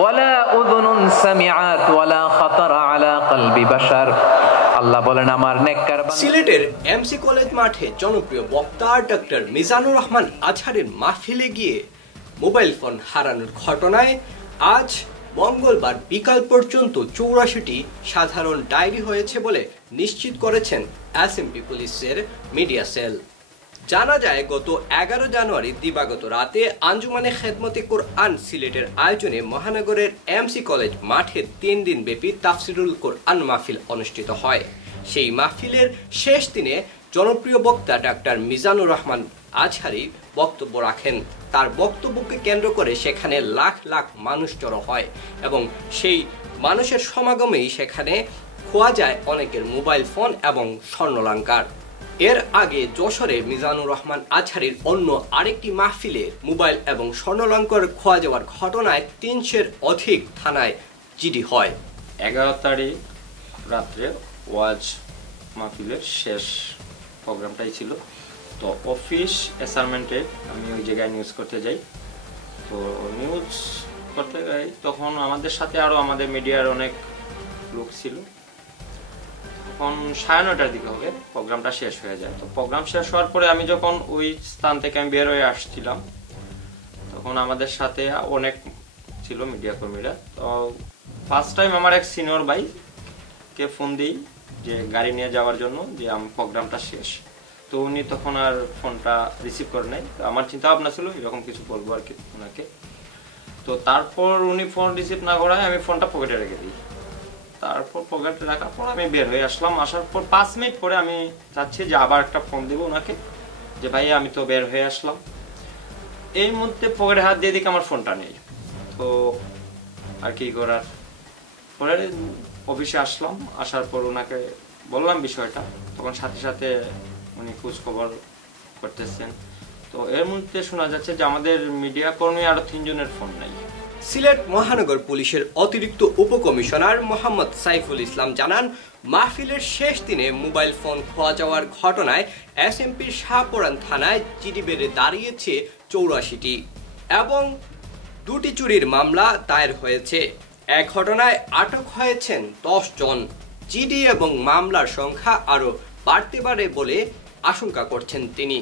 ওয়ালা উযুনুন সামিআত ওয়ালা খাতারা আলা কলবি বাশার। আল্লাহ বলেন আমার নেককার বান্দা। সিলেটের এমসি কলেজ মাঠে জনপ্রিয় বক্তা ডক্টর মিজানুর রহমান আজহারের মাহফিলে গিয়ে মোবাইল ফোন হারানোর ঘটনায় আজ মঙ্গলবার বিকাল পর্যন্ত 84টি সাধারণ ডায়েরি হয়েছে বলে নিশ্চিত করেছেন এসএমপি পুলিশের মিডিয়া সেল। জানা যায় গত 11 জানুয়ারি দিবাগত রাতে আঞ্জুমানে খেদমতে কোরআন সিলেটের আয়োজনে মহানগরের এমসি কলেজ মাঠে 3 দিন ব্যাপী তাফসিরুল কোরআন মাহফিল অনুষ্ঠিত হয়। সেই মাহফিলের শেষ দিনে জনপ্রিয় বক্তা ডাক্তার মিজানুর রহমান আজহারি বক্তব্য রাখেন। তার বক্তব্যকে কেন্দ্র করে সেখানে লাখ লাখ মানুষ জড়ো হয় এবং সেই মানুষের সমাগমেই সেখানে খোয়া যায় অনেকের মোবাইল ফোন এবং স্বর্ণালংকার। এর আগে যশোরে মিজানুর রহমান আজহারির অন্য আরেকটি মাহফিলে মোবাইল এবং স্বর্ণালংকার খোয়া যাওয়ার ঘটনায় 300-এর অধিক থানায় জিডি হয়। 11 তারিখ রাত্রে ওয়াজ মাহফিলের শেষ প্রোগ্রামটাই ছিল। তো অফিস অ্যাসাইনমেন্টে আমি ওই জায়গায় নিউজ করতে যাই। তো নিউজ করতে যাই তখন আমাদের সাথে আরও আমাদের মিডিয়ার অনেক লোক ছিল। তখন 9:30টার দিকে হবে প্রোগ্রামটা শেষ হয়ে যায়। তো প্রোগ্রাম শেষ হওয়ার পরে আমি যখন ওই স্থান থেকে আমি বের হয়ে আসছিলাম তখন আমাদের সাথে অনেক ছিল মিডিয়া কর্মীরা। তো ফার্স্ট টাইম আমার এক সিনিয়র ভাইকে ফোন দিই যে গাড়ি নিয়ে যাওয়ার জন্য, যে আমার প্রোগ্রামটা শেষ। তো উনি তখন আর ফোনটা রিসিভ করে নাই। তো আমার চিন্তা ভাবনা ছিল এরকম কিছু বলবো আর কি ওনাকে। তো তারপর উনি ফোন রিসিভ না করায় আমি ফোনটা পকেটে রেখে দিই। তারপর পকেটে রাখার পর আমি বের হয়ে আসলাম। আসার পর 5 মিনিট পরে আমি চাচ্ছি যে আবার একটা ফোন দিব ওনাকে, যে ভাই আমি তো বের হয়ে আসলাম। এই মধ্যে পকেটে হাত দিয়ে দেখি আমার ফোনটা নেই। তো আর কি করার, পরে অফিসে আসলাম। আসার পর ওনাকে বললাম বিষয়টা, তখন সাথে সাথে উনি খোঁজ খবর করতেছেন। তো এর মধ্যে শোনা যাচ্ছে যে আমাদের মিডিয়া কর্মী আরো 3 জনের ফোন নাই। সিলেট মহানগর পুলিশের অতিরিক্ত উপকমিশনার মোহাম্মদ সাইফুল ইসলাম জানান, মাহফিলের শেষ দিনে মোবাইল ফোন খোয়া যাওয়ার ঘটনায় এসএমপির শাহপরান থানায় জিডি বেড়ে দাঁড়িয়েছে 84টি এবং 2টি চুরির মামলা দায়ের হয়েছে। এক ঘটনায় আটক হয়েছেন 10 জন। জিডি এবং মামলার সংখ্যা আরো বাড়তে পারে বলে আশঙ্কা করছেন তিনি।